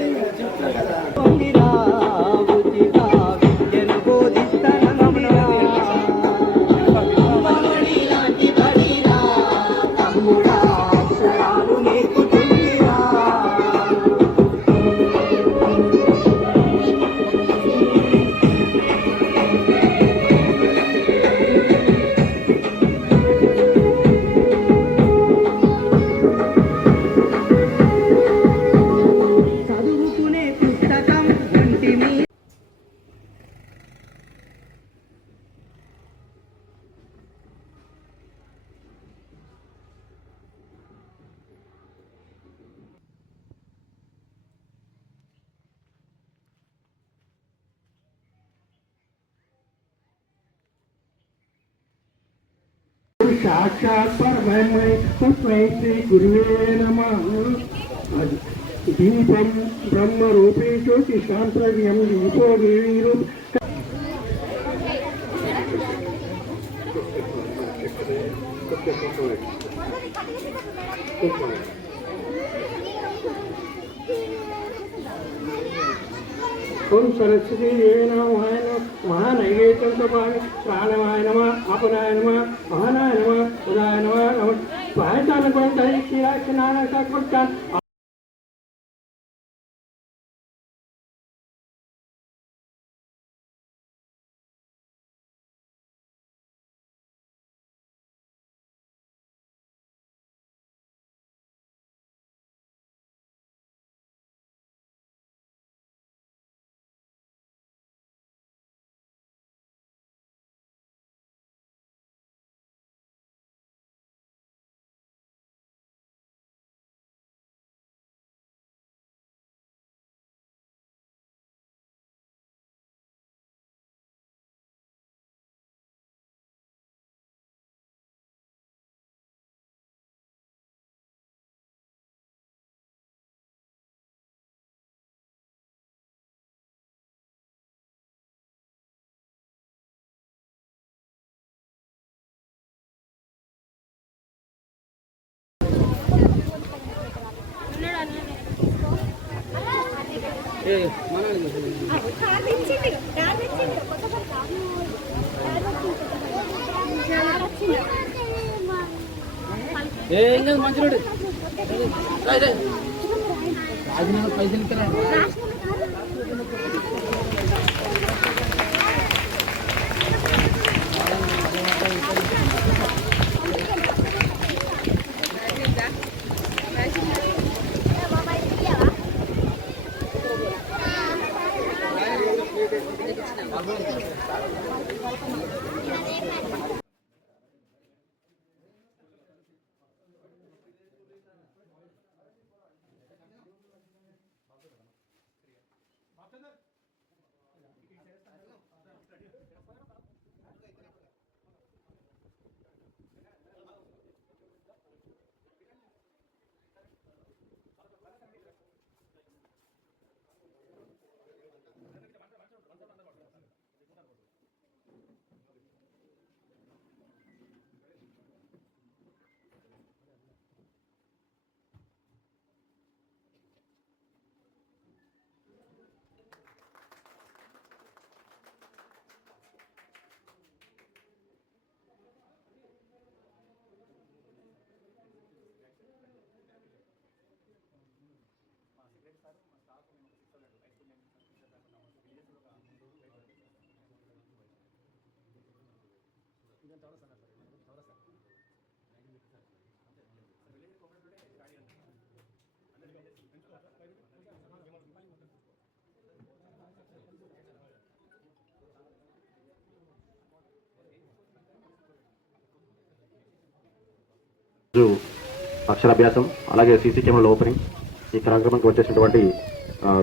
పొందిరా సాక్షాత్ పరమై తస్మై శ్రీ గురువే నమ దీపం బ్రహ్మ రూపేషు శాంతవ్యం దీపో వీరు ఓం సరస్వతి నమాయ మహానైవేద్యం స్వభావి ప్రాణమాయ నమ महानैवेद्यंतोपाय श्राणवाय नम आपनाय नम महानाय नम उदाय नम नम। पायतान कोणताही शिरा ఏం కాదు మంచి రాజీనామా పైసలు ఇస్తారా? రోజు అక్షరాభ్యాసం అలాగే సీసీ కెమెరాల ఓపెనింగ్ ఈ కార్యక్రమానికి వచ్చేసినటువంటి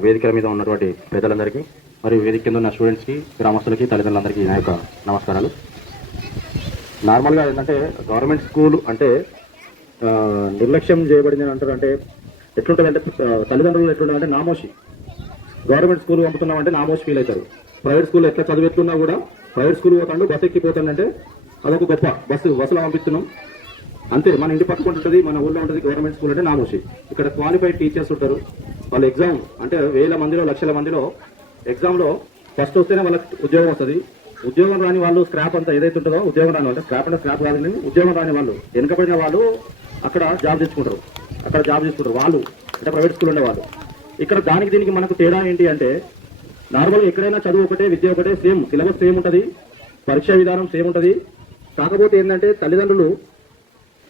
వేదికల మీద ఉన్నటువంటి పెద్దలందరికీ మరియు వేదిక కింద ఉన్న స్టూడెంట్స్కి గ్రామస్తులకి తల్లిదండ్రులందరికీ నా యొక్క నమస్కారాలు. నార్మల్గా ఏంటంటే గవర్నమెంట్ స్కూల్ అంటే నిర్లక్ష్యం చేయబడింది అని అంటారు అంటే ఎట్లుంటుంది అంటే తల్లిదండ్రులు ఎట్లుంటారంటే నామోషి. గవర్నమెంట్ స్కూల్ పంపుతున్నామంటే నామోషి ఫీల్ అవుతారు. ప్రైవేట్ స్కూల్ ఎట్లా చదివేస్తున్నా కూడా ప్రైవేట్ స్కూల్ పోతాడు బస్ ఎక్కిపోతాడంటే అదొక గొప్ప బస్సు బస్సులో పంపిస్తున్నాం. అంతే మన ఇంటి పక్కన ఉంటుంది మన ఊళ్ళో ఉంటుంది గవర్నమెంట్ స్కూల్ అంటే నామోషి. ఇక్కడ క్వాలిఫైడ్ టీచర్స్ ఉంటారు. వాళ్ళు ఎగ్జామ్ అంటే వేల మందిలో లక్షల మందిలో ఎగ్జామ్లో ఫస్ట్ వస్తేనే వాళ్ళకి ఉద్యోగం వస్తుంది. ఉద్యోగం రాని వాళ్ళు స్క్రాప్ అంతా ఏదైతే ఉంటుందో ఉద్యోగం రాని వాళ్ళు. స్క్రాప్ అంటే స్క్రాప్ కాదండి ఉద్యోగం రాని వాళ్ళు. వెనుకబడిన వాళ్ళు అక్కడ జాబ్ తెచ్చుకుంటారు. అక్కడ జాబ్ చేసుకుంటారు వాళ్ళు అంటే ప్రైవేట్ స్కూల్ ఉండేవాళ్ళు ఇక్కడ దానికి దీనికి మనకు తేడా ఏంటి అంటే నార్మల్ ఎక్కడైనా చదువు ఒకటే విద్య ఒకటే సేమ్ సిలబస్ సేమ్ ఉంటుంది. పరీక్షా విధానం సేమ్ ఉంటుంది. కాకపోతే ఏంటంటే తల్లిదండ్రులు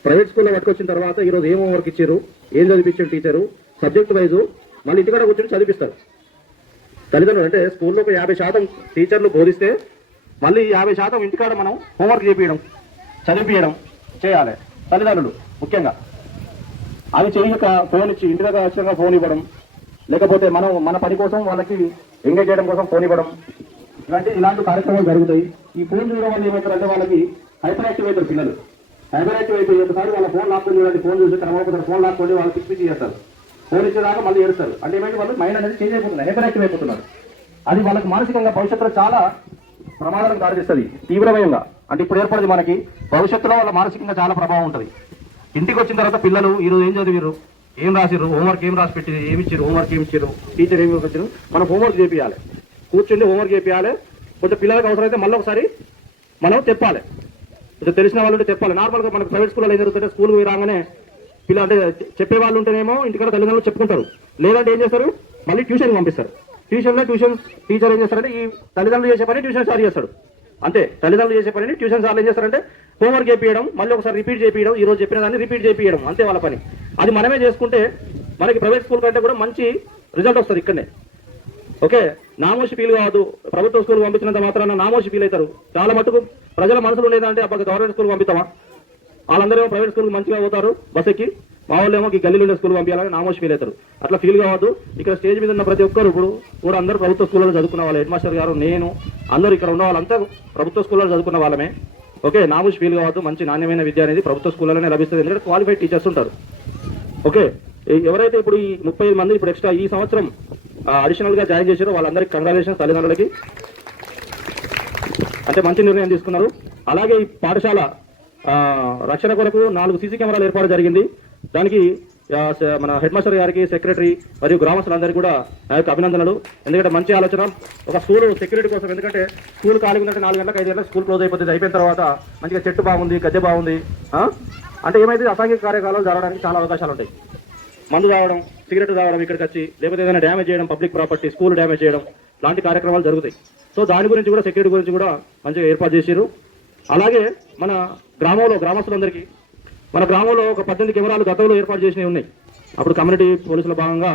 ప్రైవేట్ స్కూల్లో పట్టుకొచ్చిన తర్వాత ఈరోజు ఏం హోంవర్క్ ఇచ్చారు? ఏం చదివించారు టీచరు సబ్జెక్ట్ వైజ్ మళ్ళీ ఇంటికాడ కూర్చొని చదివిస్తారు తల్లిదండ్రులు అంటే స్కూల్లో ఒక యాభై శాతం టీచర్లు బోధిస్తే మళ్ళీ యాభై శాతం ఇంటికాడ మనం హోంవర్క్ చేపించడం చదివిపించడం చేయాలి. తల్లిదండ్రులు ముఖ్యంగా. అవి చేయక ఫోన్ ఇచ్చి ఇంటి దగ్గర ఖచ్చితంగా ఫోన్ ఇవ్వడం లేకపోతే మనం మన పని కోసం వాళ్ళకి ఎంగేజ్ చేయడం కోసం ఫోన్ ఇవ్వడం. ఇలాంటి ఇలాంటి కార్యక్రమాలు జరుగుతాయి. ఈ ఫోన్ చూడడం వల్ల ఏమవుతారంటే వాళ్ళకి హైపర్ యాక్టివ్ అవుతారు పిల్లలు. హైపర్ యాక్టివ్ అయితే ఒకసారి వాళ్ళ ఫోన్ లాక్కొని చూడండి ఫోన్ చూసి తర్వాత ఫోన్ లాక్కొని వాళ్ళు పిచ్చి చేస్తారు. ఫోన్ ఇచ్చేదాకా మళ్ళీ ఏడుస్తారు. అంటే ఏమైంది వాళ్ళు? మైండ్ అనేది చేంజ్ అయిపోతుంది హైపర్ యాక్టివ్ అయిపోతున్నారు. అది వాళ్ళకి మానసికంగా భవిష్యత్తులో చాలా ప్రమాదాలకు దారితీస్తుంది తీవ్రమయంగా. అంటే ఇప్పుడు ఏర్పడింది మనకి భవిష్యత్తులో వాళ్ళ మానసికంగా చాలా ప్రభావం ఉంటుంది. ఇంటికి వచ్చిన తర్వాత పిల్లలు ఈరోజు ఏం చదివారు ఏం రాసిర్రు? హోంవర్క్ ఏం రాసి పెట్టి ఏమి ఇచ్చారు హోంవర్క్ ఏమి ఇచ్చారు టీచర్ ఏమి ఇచ్చారు మనం హోంవర్క్ చేపించాలి కూర్చుండి హోంవర్క్ చేపించాలి కొంచెం పిల్లలకు అవసరమైతే మళ్ళీ ఒకసారి మనం చెప్పాలి కొంచెం తెలిసిన వాళ్ళు ఉంటే చెప్పాలి నార్మల్గా మనకు ప్రైవేట్ స్కూల్లో ఏం జరుగుతుంటే స్కూల్ పోయి రాగానే పిల్ల అంటే చెప్పే వాళ్ళు ఉంటేనేమో ఇంటికాడ తల్లిదండ్రులు చెప్పుకుంటారు. లేదంటే ఏం చేస్తారు? మళ్ళీ ట్యూషన్కి పంపిస్తారు. ట్యూషన్లో ట్యూషన్ టీచర్ ఏం చేస్తారంటే ఈ తల్లిదండ్రులు చేసే పని ట్యూషన్ సార్ చేస్తాడు. అంతే తల్లిదండ్రులు చేసే పనిని ట్యూషన్ సార్లు ఏం చేస్తారంటే హోంవర్క్ చేపించడం మళ్ళీ ఒకసారి రిపీట్ చేపించడం ఈ రోజు చెప్పిన దాన్ని రిపీట్ చేపించడం అంతే వాళ్ళ పని. అది మనమే చేసుకుంటే మనకి ప్రైవేట్ స్కూల్ కంటే కూడా మంచి రిజల్ట్ వస్తుంది ఇక్కడనే. ఓకే నామోషి ఫీల్ కావద్దు. ప్రభుత్వ స్కూల్ పంపించినంత మాత్రాన నామోషి ఫీల్ అవుతారు. చాలా మటుకు ప్రజల మనసులో లేదంటే అప్పుడు గవర్నమెంట్ స్కూల్ పంపిస్తామా వాళ్ళందరూ ప్రైవేట్ స్కూల్ మంచిగా పోతారు బస్ ఎక్కి. మా వాళ్ళేమో ఈ గల్లీలో స్కూల్ పంపించాలని నామోషి ఫీల్ అవుతారు. అట్లా ఫీల్ కావద్దు. ఇక్కడ స్టేజ్ మీద ఉన్న ప్రతి ఒక్కరు ఇప్పుడు కూడా అందరూ ప్రభుత్వ స్కూల్లో చదువుకున్న వాళ్ళు. హెడ్ మాస్టర్ గారు నేను అందరూ ఇక్కడ ఉన్న వాళ్ళంతా ప్రభుత్వ స్కూల్లో చదువుకున్న వాళ్ళమే. ఓకే నామోషి ఫీల్ కావద్దు. మంచి నాణ్యమైన విద్య అనేది ప్రభుత్వ స్కూల్లోనే లభిస్తుంది. ఎందుకంటే క్వాలిఫైడ్ టీచర్స్ ఉంటారు. ఓకే ఎవరైతే ఇప్పుడు ఈ ముప్పై ఐదు మంది ఇప్పుడు ఎక్స్ట్రా ఈ సంవత్సరం అడిషనల్గా జాయిన్ చేశారో వాళ్ళందరికీ కంగ్రాచులేషన్స్ తల్లిదండ్రులకి. అంటే మంచి నిర్ణయం తీసుకున్నారు. అలాగే ఈ పాఠశాల రక్షణ కొరకు నాలుగు సీసీ కెమెరాలు ఏర్పాటు జరిగింది. దానికి మన హెడ్ మాస్టర్ గారికి సెక్రటరీ మరియు గ్రామస్తులందరికీ కూడా నా యొక్క అభినందనలు. ఎందుకంటే మంచి ఆలోచన. ఒక స్కూల్ సెక్యూరిటీ కోసం ఎందుకంటే స్కూల్ ఖాళీ ఉందంటే నాలుగు గంటలకు ఐదు గంటలకు స్కూల్ క్లోజ్ అయిపోతుంది. అయిపోయిన తర్వాత మంచిగా చెట్టు బాగుంది గద్దె బాగుంది అంటే ఏమైతే అసాంఘిక కార్యకలాపాలు జరగడానికి చాలా అవకాశాలు ఉంటాయి. మందు తాగడం సిగరెట్ తాగడం ఇక్కడికి వచ్చి లేకపోతే ఏదైనా డ్యామేజ్ చేయడం పబ్లిక్ ప్రాపర్టీ స్కూల్ డ్యామేజ్ చేయడం లాంటి కార్యక్రమాలు జరుగుతాయి. సో దాని గురించి కూడా సెక్యూరిటీ గురించి కూడా మంచిగా ఏర్పాటు చేశారు అలాగే మన గ్రామంలో గ్రామస్తులందరికీ మన గ్రామంలో ఒక పద్దెనిమిది కెమెరాలు గతంలో ఏర్పాటు చేసినవి ఉన్నాయి. అప్పుడు కమ్యూనిటీ పోలీసుల భాగంగా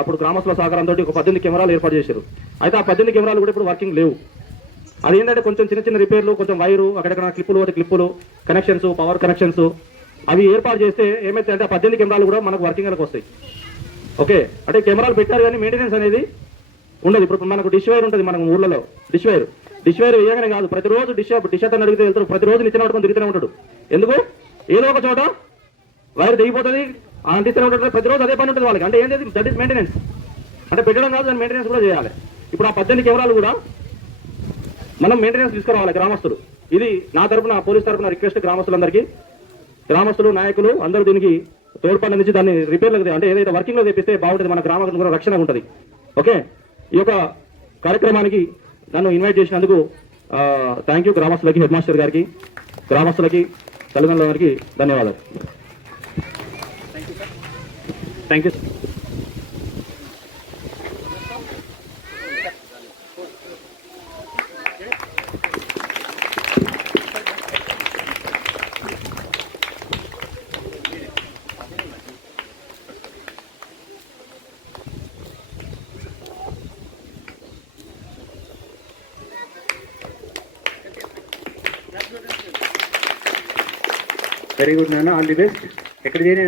అప్పుడు గ్రామస్తుల సహకారంతో ఒక పద్దెనిమిది కెమెరాలు ఏర్పాటు చేశారు. అయితే ఆ పద్దెనిమిది కెమెరాలు కూడా ఇప్పుడు వర్కింగ్ లేవు. అది ఏంటంటే కొంచెం చిన్న చిన్న రిపేర్లు కొంచెం వైరు అక్కడక్కడ క్లిప్పులు ఒకటి క్లిప్పులు కనెక్షన్స్ పవర్ కనెక్షన్స్ అవి ఏర్పాటు చేస్తే ఏమైతే అంటే ఆ పద్దెనిమిది కెమెరాలు కూడా మనకు వర్కింగ్లకు వస్తాయి. ఓకే అంటే కెమెరాలు పెట్టారు కానీ మెయింటెనెన్స్ అనేది ఉండదు. ఇప్పుడు మనకు డిష్ వైర్ ఉంటుంది మన ఊళ్ళలో డిష్ వైర్ డిష్ వైర్ వేయగానే కాదు ప్రతిరోజు డిష్ డిష్ అతను అడిగితే వెళ్తారు ప్రతిరోజు నిచ్చిన పట్టుకొని తిరుగుతూనే ఉంటాడు. ఎందుకు? ఏదో ఒక చోట వైర్ తెగిపోతుంది అందిస్తూనే ఉంటాడు ప్రతిరోజు అదే పని ఉంటుంది వాళ్ళకి. అంటే ఏంటి దట్ ఈస్ మెయింటెనెన్స్ అంటే పెట్టడం కాదు దాని మెయింటెనెన్స్ కూడా చేయాలి. ఇప్పుడు ఆ పద్దెనిమిది కెమెరాలు కూడా మనం మెయింటెనెన్స్ తీసుకురావాలి గ్రామస్తులు. ఇది నా తరపున పోలీస్ తరపున రిక్వెస్ట్ గ్రామస్తులందరికీ. గ్రామస్తులు నాయకులు అందరూ దీనికి తోడ్పాటు నుంచి దాన్ని రిపేర్లకు అంటే ఏదైతే వర్కింగ్లో తెప్పిస్తే బాగుంటుంది మన గ్రామం కూడా రక్షణ ఉంటుంది. ఓకే? ఈ యొక్క కార్యక్రమానికి నన్ను ఇన్వైట్ చేసినందుకు థ్యాంక్ యూ గ్రామస్తులకి హెడ్ మాస్టర్ గారికి. గ్రామస్తులకి తల్లిదండ్రులందరికీ ధన్యవాదాలు. థ్యాంక్ యూ వెరీ గుడ్ నాన్న ఆల్ ది బెస్ట్. ఎక్కడ చేయను